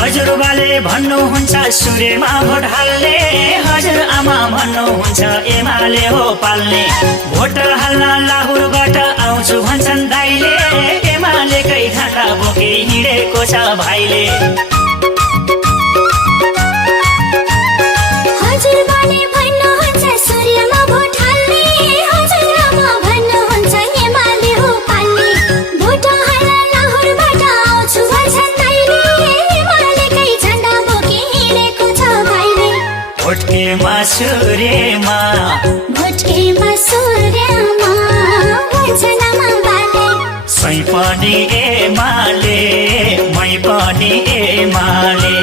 हजुरबाले भन्नुहुन्छ सूर्यमा भोट हाल्ने, हजुरआमा भन्नुहुन्छ एमाले हो पाल्ने। भोट हाल्न लाहुरबाट आउँछु भन्छन् दाइले, एमालेकै झण्डा बोकी हिँडेको छ भाइले। हजुरबाले भन्नुहुन्छ सूर्यमा भोट हाल्ने, हजुरआमा भन्नुहुन्छ एमाले हो पाल्ने। भोट हाल्न लाहुरबाट आउँछु भन्छन् दाइले, एमालेकै झण्डा बोकी हिँडेको छ भाइले। भोटकेमा सूर्यमा, भोटकेमा सूर्यमा भन्छन् आमा बाले। सै पनि एमाले, मै पनि एमाले।